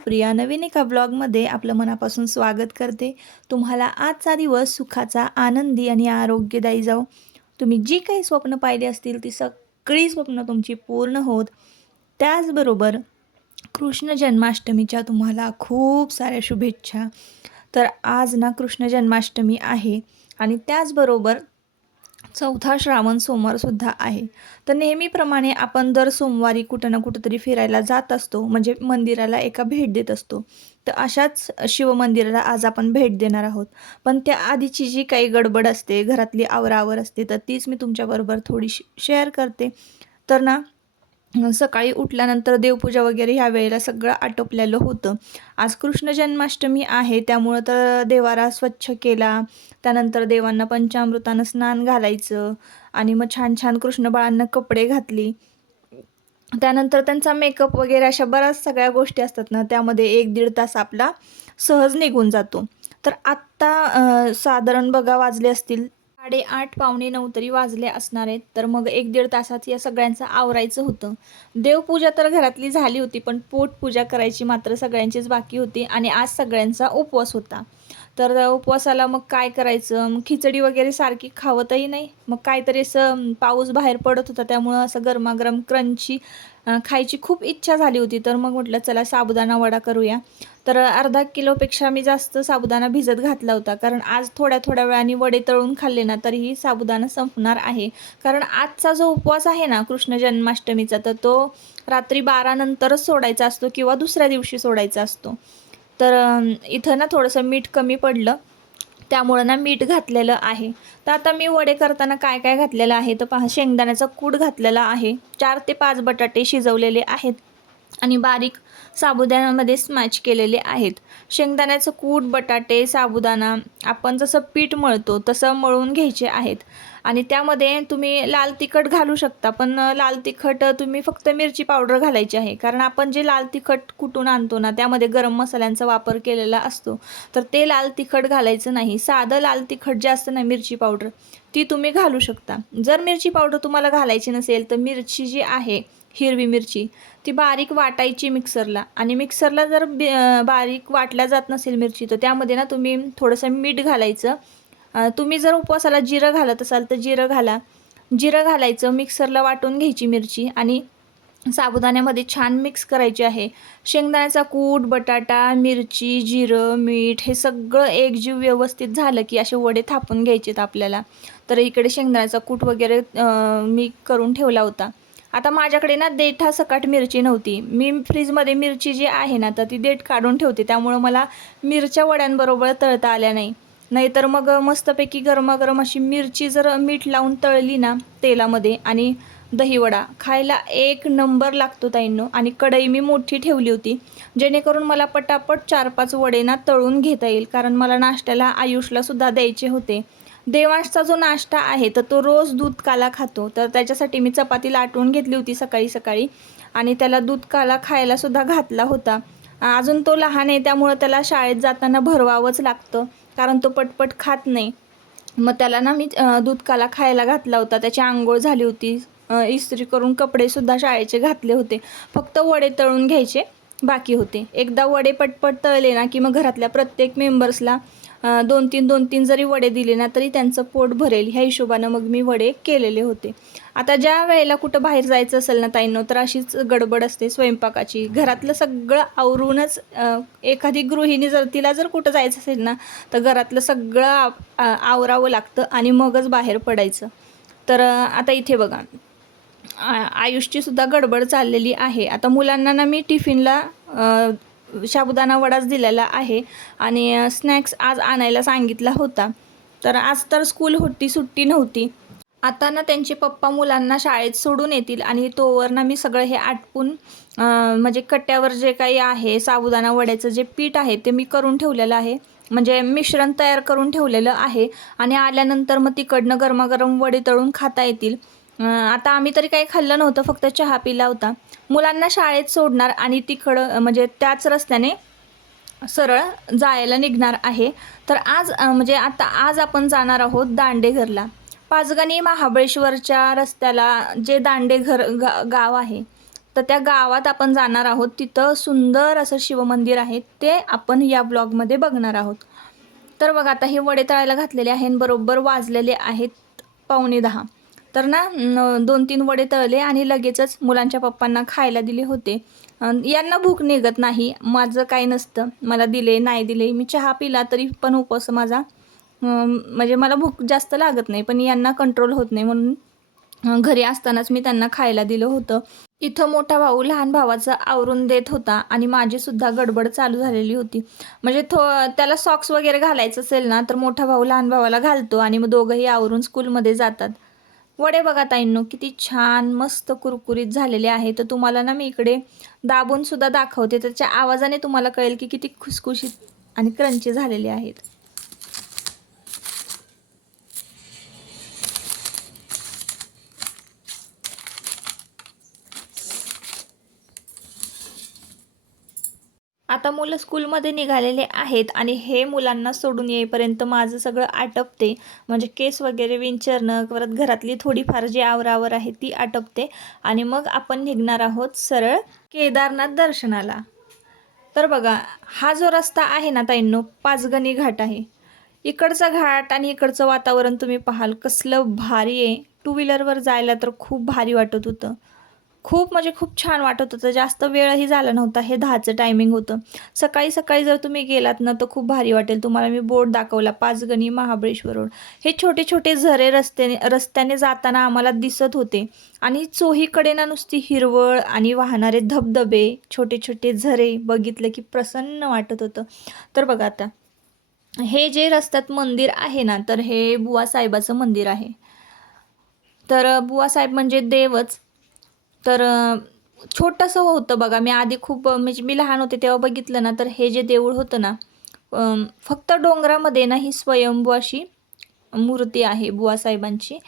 सुप्रिया नवीन एका ब्लॉगमध्ये आपलं मनापासून स्वागत करते. तुम्हाला आजचा दिवस सुखाचा आनंदी आणि आरोग्यदायी जाऊ तुम्ही जी काही स्वप्न पाहिली असतील ती सगळी स्वप्न तुमची पूर्ण होत. त्याचबरोबर कृष्ण जन्माष्टमीच्या तुम्हाला खूप साऱ्या शुभेच्छा. तर आज ना कृष्ण जन्माष्टमी आहे आणि त्याचबरोबर चौथा श्रावण सोमवारसुद्धा आहे. तर नेहमीप्रमाणे आपण दर सोमवारी कुठं ना कुठंतरी फिरायला जात असतो म्हणजे मंदिराला एका भेट देत असतो. तर अशाच शिवमंदिराला आज आपण भेट देणार आहोत. पण त्या आधीची जी काही गडबड असते घरातली आवरावर असते तर तीच मी तुमच्याबरोबर थोडी शेअर करते. तर ना सकाळी उठल्यानंतर देवपूजा वगैरे ह्या वेळेला सगळं आटोपलेलं होतं. आज कृष्ण जन्माष्टमी आहे त्यामुळं तर देवारा स्वच्छ केला. त्यानंतर देवांना पंचामृतानं स्नान घालायचं आणि मग छान छान कृष्णबाळांना कपडे घातली. त्यानंतर त्यांचा मेकअप वगैरे अशा बऱ्याच सगळ्या गोष्टी असतात ना त्यामध्ये एक दीड तास आपला सहज निघून जातो. तर आत्ता साधारण बघा वाजले असतील साडेआठ पावणे नऊ तरी वाजले असणार आहेत. तर मग एक दीड तासात या सगळ्यांचं आवरायचं होतं. देवपूजा तर घरातली झाली होती पण पोटपूजा करायची मात्र सगळ्यांचीच बाकी होती आणि आज सगळ्यांचा उपवास होता. तर उपवासाला मग काय करायचं? मग खिचडी वगैरे सारखी खावतही नाही. मग काहीतरी असं पाऊस बाहेर पडत होता. त्यामुळं असं गरमागरम क्रंची खायची खूप इच्छा झाली होती. तर मग म्हटलं चला साबुदाणा वडा करूया. तर अर्धा किलोपेक्षा मी जास्त साबुदाणा भिजत घातला होता. कारण आज थोड्या थोड्या वेळाने वडे तळून खाल्ले ना तरीही साबुदाणा संपणार आहे. कारण आजचा जो उपवास आहे ना कृष्ण जन्माष्टमीचा तर तो रात्री बारानंतरच सोडायचा असतो किंवा दुसऱ्या दिवशी सोडायचा असतो. तर इथं ना थोडंसं मीठ कमी पडलं. त्यामुळं ना मीठ घातलेलं आहे. तर आता मी वडे करताना काय काय घातलेलं आहे? तर पहा शेंगदाण्याचा कूड घातलेला आहे. चार ते पाच बटाटे शिजवलेले आहेत. आणि बारीक साबुदाण्यामध्ये स्मॅच केलेले आहेत. शेंगदाण्याचं कूट बटाटे साबुदाणा आपण जसं पीठ मळतो तसं मळून घ्यायचे आहेत. आणि त्यामध्ये तुम्ही लाल तिखट घालू शकता पण लाल तिखट तुम्ही फक्त मिरची पावडर घालायची आहे. कारण आपण जे लाल तिखट कुटून आणतो ना त्यामध्ये गरम मसाल्यांचा वापर केलेला असतो. तर ते लाल तिखट घालायचं नाही. साधं लाल तिखट जे असतं ना मिरची पावडर. ती तुम्ही घालू शकता. जर मिरची पावडर तुम्हाला घालायची नसेल तर मिरची जी आहे हिरवी मिरची ती बारीक वाटायची मिक्सरला. आणि मिक्सरला जर बारीक वाटल्या जात नसेल मिरची तर त्यामध्ये ना तुम्ही थोडंसं मीठ घालायचं. तुम्ही जर उपवासाला जिरं घालत असाल तर जिरं घाला. जिरं घालायचं मिक्सरला वाटून घ्यायची मिरची आणि साबुदाण्यामध्ये छान मिक्स करायची आहे. शेंगदाण्याचा कूट बटाटा मिरची जिरं मीठ हे सगळं एकजीव व्यवस्थित झालं की असे वडे थापून घ्यायचेत आपल्याला. तर इकडे शेंगदाण्याचा कूट वगैरे मी करून ठेवला होता. आता माझ्याकडे ना देठा सकाट मिरची नव्हती. मी फ्रीजमध्ये मिरची जी आहे ना तर ती देठ काढून ठेवते. त्यामुळं मला मिरच्या वड्यांबरोबर तळता आल्या नाही. नाहीतर मग मस्तपैकी गरमागरम अशी मिरची जर मीठ लावून तळली ना तेलामध्ये आणि दहीवडा खायला एक नंबर लागतो ताईंनो. आणि कढई मी मोठी ठेवली होती. जेणेकरून मला पटापट चार पाच वडे ना तळून घेता येईल. कारण मला नाश्त्याला आयुषलासुद्धा द्यायचे होते. देवांशचा जो नाश्ता आहे तर तो रोज दूध काला खातो. तर त्याच्यासाठी मी चपाती लाटून घेतली होती सकाळी सकाळी आणि त्याला दूध काला खायलासुद्धा घातला होता. अजून तो लहान आहे त्यामुळं त्याला शाळेत जाताना भरवावंच लागतं कारण तो पटपट खात नाही. मग त्याला ना मी दूध काला खायला घातला होता. त्याची आंघोळ झाली होती. इस्त्री करून कपडेसुद्धा शाळेचे घातले होते. फक्त वडे तळून घ्यायचे बाकी होते. एकदा वडे पटपट तळले ना की मग घरातल्या प्रत्येक मेंबर्सला दोन तीन दोन तीन जरी वडे दिले ना तरी त्यांचं पोट भरेल. ह्या हिशोबानं मग मी वडे केलेले होते. आता ज्या वेळेला कुठं बाहेर जायचं असेल ना ताईंनो तर अशीच गडबड असते स्वयंपाकाची. घरातलं सगळं आवरूनच एखादी गृहिणी जर तिला जर कुठं जायचं असेल ना तर घरातलं सगळं आवरावं लागतं आणि मगच बाहेर पडायचं. तर आता इथे बघा. आयुषची सुद्धा गडबड चाललेली आहे. आता मुलांना ना मी टिफिनला साबुदाणा वडाच दिलेला आहे आणि स्नॅक्स आज आणायला सांगितला होता. तर आज तर स्कूल होती सुट्टी नव्हती. आता ना त्यांचे पप्पा मुलांना शाळेत सोडून येतील आणि तोवर ना मी सगळं हे आटपून म्हणजे कट्ट्यावर जे काही आहे साबुदाणा वड्याचं जे पीठ आहे ते मी करून ठेवलेलं आहे. म्हणजे मिश्रण तयार करून ठेवलेलं आहे आणि आल्यानंतर मग तिकडनं गरमागरम वडे तळून खाता येतील. आता आम्ही तरी काही खाल्लं नव्हतं फक्त चहा पिला होता. मुलांना शाळेत सोडणार आणि तिकडं म्हणजे त्याच रस्त्याने सरळ जायला निघणार आहे. तर आज म्हणजे आता आज आपण जाणार आहोत दांडेघरला. पाचगणी महाबळेश्वरच्या रस्त्याला जे दांडेघर गा गाव आहे तर त्या गावात आपण जाणार आहोत. तिथं सुंदर असं शिवमंदिर आहे ते आपण या ब्लॉगमध्ये बघणार आहोत. तर बघा आता हे वडे तळायला घातलेले आहे आणि बरोबर वाजलेले आहेत पावणे दहा. तर ना दोन तीन वडे तळले आणि लगेचच मुलांच्या पप्पांना खायला दिले होते. यांना भूक निघत नाही. माझं काय नसतं. मला दिले नाही दिले. मी चहा पिला तरी पण उपवास माझा म्हणजे मला भूक जास्त लागत नाही. पण यांना कंट्रोल होत नाही म्हणून घरी असतानाच मी त्यांना खायला दिलं होतं. इथं मोठा भाऊ लहान भावाचं आवरून देत होता आणि माझी सुद्धा गडबड चालू झालेली होती. म्हणजे थो त्याला सॉक्स वगैरे घालायचं असेल ना तर मोठा भाऊ लहान भावाला घालतो आणि मग दोघंही आवरून स्कूलमध्ये जातात. वडे बघा ताईंनो किती छान मस्त कुरकुरीत झालेले आहे तर तुम्हाला ना मी इकडे दाबूनसुद्धा दाखवते. त्याच्या आवाजाने तुम्हाला कळेल की किती खुसखुशीत आणि क्रंची झालेले आहेत. आता मुलं स्कूलमध्ये निघालेले आहेत आणि हे मुलांना सोडून येईपर्यंत माझं सगळं आटपते. म्हणजे केस वगैरे विंचरणं परत घरातली थोडीफार जी आवरावर आहे ती आटपते. आणि मग आपण निघणार आहोत सरळ केदारनाथ दर्शनाला. तर बघा हा जो रस्ता आहे ना ताईंनो पाचगणी घाट आहे. इकडचा घाट आणि इकडचं वातावरण तुम्ही पाहाल कसलं भारी आहे. टू व्हीलरवर जायला तर खूप भारी वाटत होतं. खूप म्हणजे खूप छान वाटत होतं. जास्त वेळही झाला नव्हता. हे दहाचं टायमिंग होतं. सकाळी सकाळी जर तुम्ही गेलात ना तर खूप भारी वाटेल. तुम्हाला मी बोर्ड दाखवला पाचगणी महाबळेश्वर रोड. हे छोटे छोटे झरे रस्त्याने रस्त्याने जाताना आम्हाला दिसत होते. आणि चोहीकडे ना नुसती हिरवळ आणि वाहणारे धबधबे छोटे छोटे झरे बघितलं की प्रसन्न वाटत होतं. तर बघा आता हे जे रस्त्यात मंदिर आहे ना तर हे बुवा साहेबाचं मंदिर आहे. तर बुवा साहेब म्हणजे देवच. तर छोटंसं होतं बघा. मी आधी खूप म्हणजे मी लहान होते तेव्हा बघितलं ना तर हे जे देऊळ होतं ना फक्त डोंगरामध्ये ना ही स्वयंभू अशी मूर्ती आहे बुवासाहेबांची.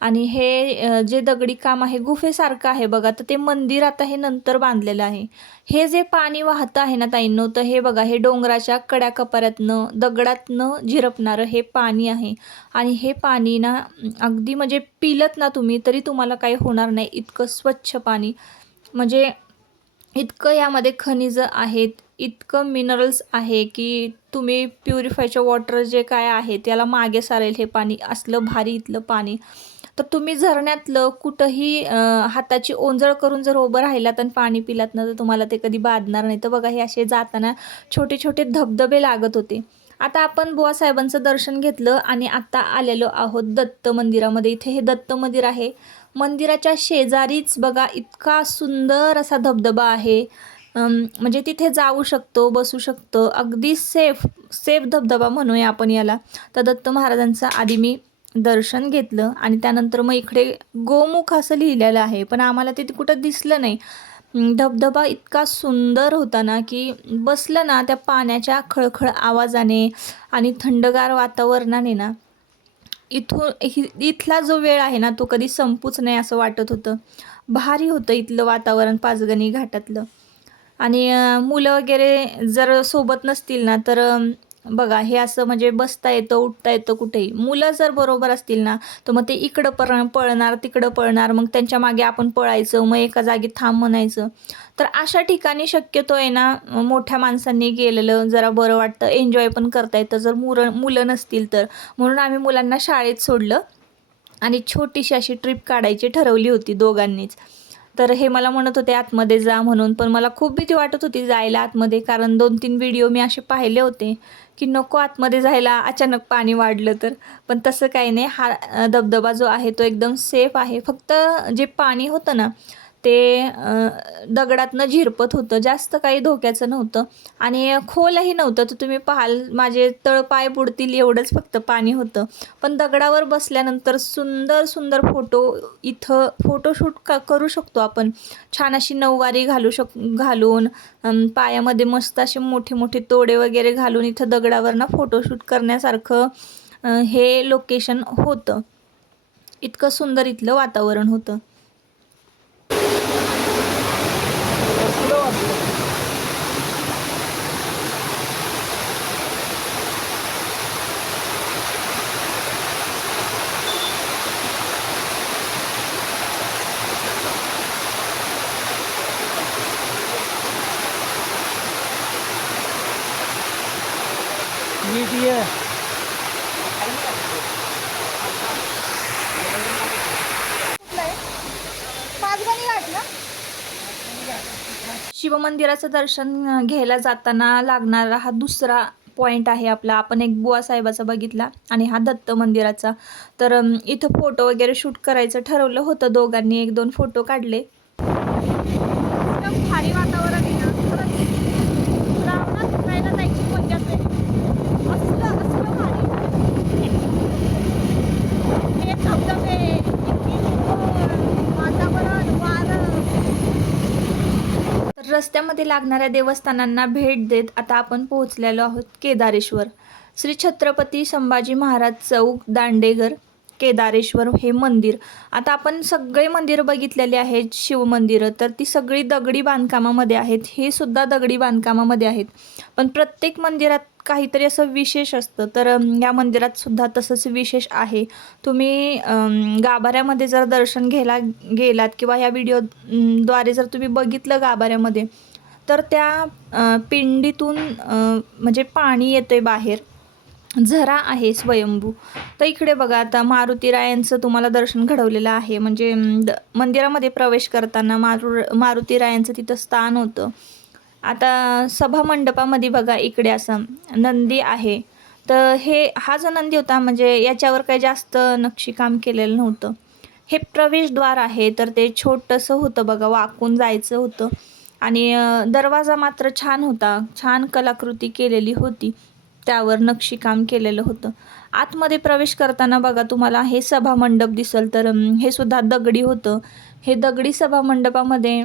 आणि हे जे दगडी काम आहे गुफेसारखं आहे बघा तर ते मंदिर आता हे नंतर बांधलेलं आहे. हे जे पाणी वाहतं आहे ना ताईंनो तर हे बघा हे डोंगराच्या कड्याकपाऱ्यातनं दगडातनं झिरपणारं हे पाणी आहे. आणि हे पाणी ना अगदी म्हणजे पिलत ना तुम्ही तरी तुम्हाला काही होणार नाही इतकं स्वच्छ पाणी. म्हणजे इतकं यामध्ये खनिजं आहेत इतकं मिनरल्स आहे की तुम्ही प्युरिफायचं वॉटर जे काय आहे त्याला मागे सारेल हे पाणी असलं भारी इथलं पाणी. तर तुम्ही झरण्यातलं कुठंही हाताची ओंजळ करून जर उभं राहिलात आणि पाणी पिलात ना तर तुम्हाला ते कधी बाधणार नाही. तर बघा हे असे जाताना छोटे छोटे धबधबे लागत होते. आता आपण बुवा साहेबांचं दर्शन घेतलं आणि आता आलेलो आहोत दत्त मंदिरामध्ये. इथे हे दत्त मंदिर आहे. मंदिराच्या शेजारीच बघा इतका सुंदर असा धबधबा आहे. म्हणजे तिथे जाऊ शकतो बसू शकतो. अगदी सेफ सेफ धबधबा म्हणूया आपण याला. तर दत्त महाराजांचं आधी मी दर्शन घेतलं आणि त्यानंतर मग इकडे गोमुख असं लिहिलेलं आहे. पण आम्हाला ते कुठं दिसलं नाही. धबधबा इतका सुंदर होता ना की बसलं ना त्या पाण्याच्या खळखळ आवाजाने आणि थंडगार वातावरणाने ना. इथून इथला जो वेळ आहे ना तो कधी संपूच नाही असं वाटत होतं. भारी होतं इथलं वातावरण पाचगणी घाटातलं. आणि मुलं वगैरे जर सोबत नसतील ना तर बघा हे असं म्हणजे बसता येतं उठता येतं कुठेही. मुलं जर बरोबर असतील ना तर मग ते इकडं पर पळणार तिकडं पळणार मग त्यांच्या मागे आपण पळायचं मग एका जागी थांब म्हणायचं. तर अशा ठिकाणी शक्यतो आहे ना मोठ्या माणसांनी गेलेलं जरा बरं वाटतं एन्जॉय पण करता येतं. जर मुलं मुलं नसतील तर. म्हणून आम्ही मुलांना शाळेत सोडलं आणि छोटीशी अशी ट्रिप काढायची ठरवली होती दोघांनीच. तर हे मला म्हणत होते आतमध्ये जा म्हणून. पण मला खूप भीती वाटत होती जायला आतमध्ये कारण दोन तीन व्हिडिओ मी असे पाहिले होते की नको आतमध्ये जायला अचानक पाणी वाढलं तर. पण तसं काही नाही. हा धबधबा जो आहे तो एकदम सेफ आहे. फक्त जे पाणी होतं ना ते दगडातनं झिरपत होतं. जास्त काही धोक्याचं नव्हतं. आणि खोलही नव्हतं. तर तुम्ही पाहाल माझे तळपाय बुडतील एवढंच फक्त पाणी होतं. पण दगडावर बसल्यानंतर सुंदर सुंदर फोटो इथं फोटोशूट का करू शकतो आपण. छान अशी नऊवारी घालू शक घालून पायामध्ये मस्त असे मोठे मोठे तोडे वगैरे घालून इथं दगडावर ना फोटोशूट करण्यासारखं हे लोकेशन होतं. इतकं सुंदर इथलं वातावरण होतं. नीट ये शिवमंदिराचं दर्शन घ्यायला जाताना लागणारा हा दुसरा पॉईंट आहे आपला. आपण एक बुवा साहेबाचा बघितला आणि हा दत्त मंदिराचा. तर इथं फोटो वगैरे शूट करायचं ठरवलं होतं दोघांनी. एक दोन फोटो काढले भारी वातावरण आहे ना खरंच रावणात फिरायला जायची मजाच वेगळी. असलं असलं भारी हे धबधबे इतकी हिरवळ, वातावरण वारं तर रस्त्यामध्ये लागणाऱ्या देवस्थानांना भेट देत आता आपण पोहोचलेलो आहोत केदारेश्वर. श्री छत्रपती संभाजी महाराज चौक दांडेगर केदारेश्वर हे मंदिर. आता आपण सगळे मंदिर बघितलेले आहेत शिवमंदिरं तर ती सगळी दगडी बांधकामामध्ये आहेत. हे सुद्धा दगडी बांधकामामध्ये आहेत. पण प्रत्येक मंदिरात काहीतरी असं विशेष असतं. तर या मंदिरात सुद्धा तसंच विशेष आहे. तुम्ही गाभाऱ्यामध्ये जर दर्शन घ्यायला गेलात किंवा ह्या व्हिडिओद्वारे जर तुम्ही बघितलं गाभाऱ्यामध्ये तर त्या पिंडीतून म्हणजे पाणी येतंय बाहेर. झरा आहे स्वयंभू. तर इकडे बघा आता मारुतीरायांचं तुम्हाला दर्शन घडवलेलं आहे. म्हणजे द मंदिरामध्ये प्रवेश करताना मारु मारुतीरायांचं तिथं स्थान होतं. आता सभामंडपामध्ये बघा इकडे असं नंदी आहे. तर हे हा जो नंदी होता म्हणजे याच्यावर काही जास्त नक्षीकाम केलेलं नव्हतं. हे प्रवेशद्वार आहे तर ते छोटंसं होतं बघा वाकून जायचं होतं. आणि दरवाजा मात्र छान होता. छान कलाकृती केलेली होती. त्यावर नक्षीकाम केलेलं होतं. आतमध्ये प्रवेश करताना बघा तुम्हाला हे सभामंडप दिसेल दिसल तर हे सुद्धा दगडी होतं. हे दगडी सभामंडपामध्ये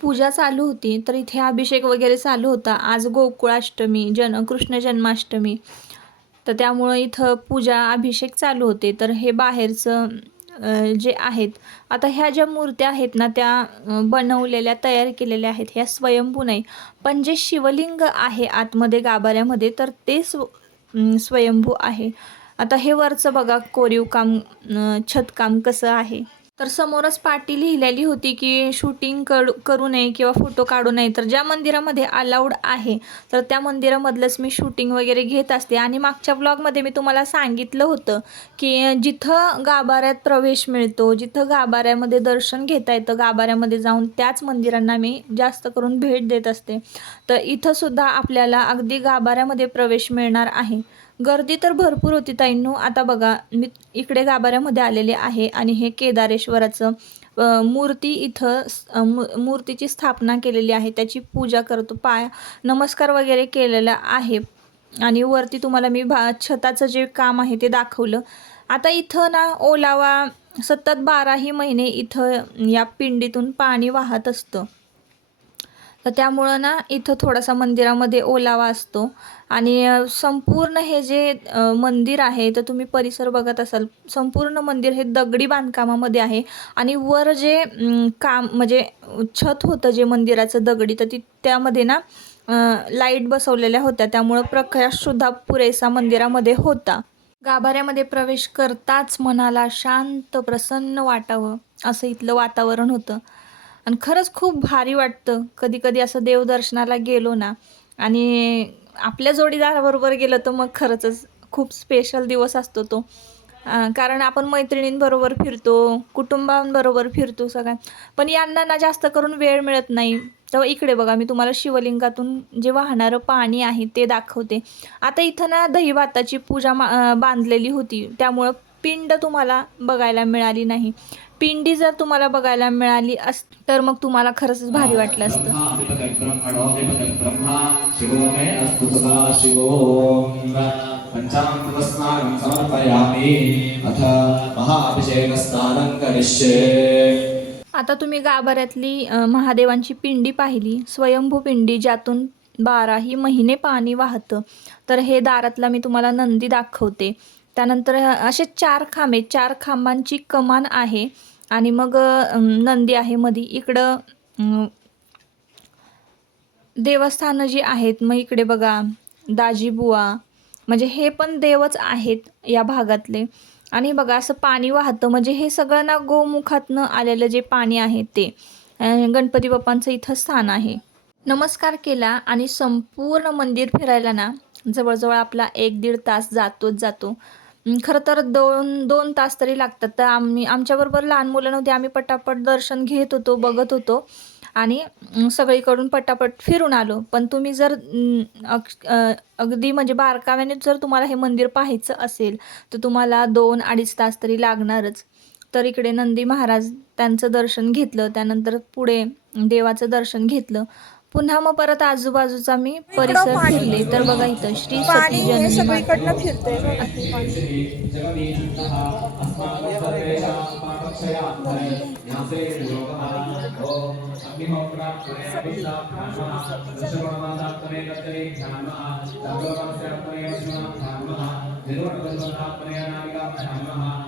पूजा चालू होती तर इथे अभिषेक वगैरे चालू होता. आज गोकुळाष्टमी जन कृष्ण जन्माष्टमी. तर त्यामुळं इथं पूजा अभिषेक चालू होते. तर हे बाहेरचं जे आहेत आता ह्या ज्या मूर्त्या आहेत ना त्या बनवलेल्या तयार केलेल्या आहेत ह्या स्वयंभू नाही. पण जे शिवलिंग आहे आतमध्ये गाभाऱ्यामध्ये तर ते स्व स्वयंभू आहे. आता हे वरचं बघा कोरीव काम छतकाम कसं आहे. तर समोरच पाटी लिहिलेली होती की शूटिंग करू करू नये किंवा फोटो काढू नये. तर ज्या मंदिरामध्ये अलाउड आहे तर त्या मंदिरामधलंच मी शूटिंग वगैरे घेत असते. आणि मागच्या ब्लॉगमध्ये मी तुम्हाला सांगितलं होतं की जिथं गाभाऱ्यात प्रवेश मिळतो जिथं गाभाऱ्यामध्ये दर्शन घेता येतं गाभाऱ्यामध्ये जाऊन त्याच मंदिरांना मी जास्त करून भेट देत असते. तर इथंसुद्धा आपल्याला अगदी गाभाऱ्यामध्ये प्रवेश मिळणार आहे. गर्दी तर भरपूर होती ताईंनो. आता बघा मी इकडे गाभाऱ्यामध्ये आलेले आहे आणि हे केदारेश्वराचं मूर्ती इथं मू- मूर्तीची स्थापना केलेली आहे. त्याची पूजा करतो. पाय नमस्कार वगैरे केलेला आहे. आणि वरती तुम्हाला मी भा छताचं जे काम आहे ते दाखवलं. आता इथं ना ओलावा सतत बाराही महिने इथं या पिंडीतून पाणी वाहत असतं. तर त्यामुळं ना इथं थोडासा मंदिरामध्ये ओलावा असतो. आणि संपूर्ण हे जे मंदिर आहे तर तुम्ही परिसर बघत असाल संपूर्ण मंदिर हे दगडी बांधकामामध्ये आहे. आणि वर जे काम म्हणजे छत होतं जे मंदिराचं दगडी तर ती त्यामध्ये ना लाइट बसवलेल्या होत्या. त्यामुळं प्रकाशसुद्धा पुरेसा मंदिरामध्ये होता. गाभाऱ्यामध्ये प्रवेश करताच मनाला शांत प्रसन्न वाटावं असं इथलं वातावरण होतं. आणि खरंच खूप भारी वाटतं. कधी कधी असं देवदर्शनाला गेलो ना आणि आपल्या जोडीदाराबरोबर गेलं तर मग खरंच खूप स्पेशल दिवस असतो तो. कारण आपण मैत्रिणींबरोबर फिरतो कुटुंबांबरोबर फिरतो सगळ्या. पण यांना ना जास्त करून वेळ मिळत नाही. तेव्हा इकडे बघा मी तुम्हाला शिवलिंगातून जे वाहणारं पाणी आहे ते दाखवते. आता इथं ना दहीभाताची पूजा मा बांधलेली होती. त्यामुळं पिंड तुम्हाला बघायला मिळाली नाही. पिंडी जर तुम्हाला बघायला मिळाली अस तर मग तुम्हाला खरंच भारी वाटलं असतं. शिवो मे अस्तु सदा शिवो पञ्चामृतस्नानं समर्पयामि। अथ महाभिषेकस्नानं करिष्ये आता तुम्ही गाभाऱ्यातली महादेवांची पिंडी पाहिली स्वयंभू पिंडी ज्यातून बाराही महिने पाणी वाहतं. तर हे दारातला मी तुम्हाला नंदी दाखवते. त्यानंतर असे चार खांबे चार खांबांची कमान आहे. आणि मग नंदी आहे मधी. इकडं देवस्थानं जी आहेत मग इकडे बघा दाजीबुवा म्हणजे हे पण देवच आहेत या भागातले. आणि बघा असं पाणी वाहतं म्हणजे हे सगळं ना गोमुखातनं आलेलं जे पाणी आहे ते गणपती बाप्पांचं इथं स्थान आहे. नमस्कार केला आणि संपूर्ण मंदिर फिरायला ना जवळजवळ आपला एक दीड तास जातोच जातो. खरं तर दोन दोन तास तरी लागतात. तर आम्ही आमच्याबरोबर लहान मुलं नव्हती आम्ही पटापट दर्शन घेत होतो बघत होतो. आणि सगळीकडून पटापट फिरून आलो. पण तुम्ही जर अगदी म्हणजे बारकाव्याने जर तुम्हाला हे मंदिर पाहायचं असेल तर तुम्हाला दोन अडीच तास तरी लागणारच. तर इकडे नंदी महाराज त्यांचं दर्शन घेतलं त्यानंतर पुढे देवाचं दर्शन घेतलं. पुन्हा मग परत आजूबाजूचा मी परिसर फिरले. तर बघा इथं श्री అక్షయ అక్షరే జ్ఞాసే యోగమాన ఓం అగ్నిహోత్రాక్షరే అభిషాక్షామ దశగుణమందాత్మనే గతరే ధ్యాన దశగుణమందాత్మనే ధ్యాన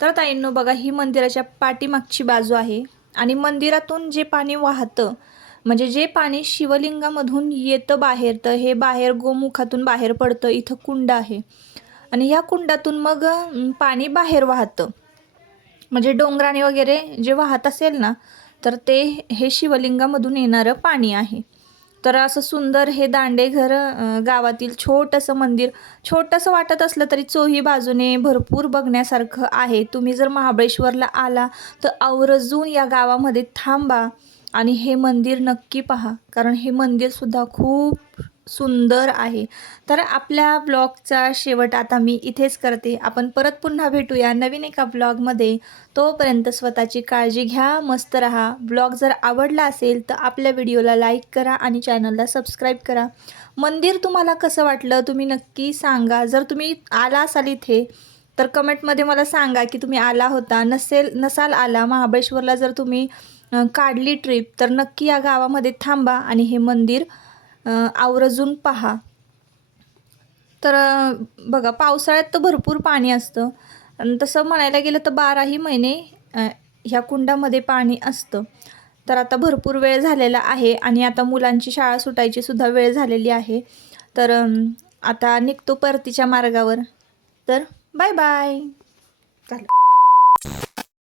तर ताईंनो बघा ही मंदिराच्या पाठीमागची बाजू आहे आणि मंदिरातून जे पाणी वाहतं म्हणजे जे पाणी शिवलिंगामधून येतं बाहेर तर हे बाहेर गोमुखातून बाहेर पडतं इथं कुंड आहे. आणि ह्या कुंडातून मग पाणी बाहेर वाहतं. म्हणजे डोंगराने वगैरे जे वाहत असेल ना तर ते हे शिवलिंगामधून येणारं पाणी आहे. तर असं सुंदर हे दांडेघर गावातील छोटंसं मंदिर छोटंसं वाटत असलं तरी चोही बाजूने भरपूर बघण्यासारखं आहे. तुम्ही जर महाबळेश्वरला आला तर आवर्जून या गावामध्ये थांबा आणि हे मंदिर नक्की पहा. कारण हे मंदिरसुद्धा खूप सुंदर आहे. तर आपल्या ब्लॉगचा शेवट आता मी इथेच करते. आपण परत पुन्हा भेटूया नवीन एका ब्लॉगमध्ये. तोपर्यंत स्वतःची काळजी घ्या मस्त रहा. ब्लॉग जर आवडला असेल तर आपल्या व्हिडिओला लाईक करा आणि चॅनलला सबस्क्राईब करा. मंदिर तुम्हाला कसं वाटलं तुम्ही नक्की सांगा. जर तुम्ही आला असाल इथे तर कमेंटमध्ये मला सांगा की तुम्ही आला होता. नसेल नसाल आला महाबळेश्वरला जर तुम्ही काढली ट्रिप तर नक्की या गावामध्ये थांबा आणि हे मंदिर आवर्जून पहा. तर बघा पावसाळ्यात तर भरपूर पाणी असतं. आणि तसं म्हणायला गेलं तर बाराही महिने ह्या कुंडामध्ये पाणी असतं. तर आता भरपूर वेळ झालेला आहे आणि आता मुलांची शाळा सुटायची सुद्धा वेळ झालेली आहे. तर आता निघतो परतीच्या मार्गावर. तर बाय बाय झालं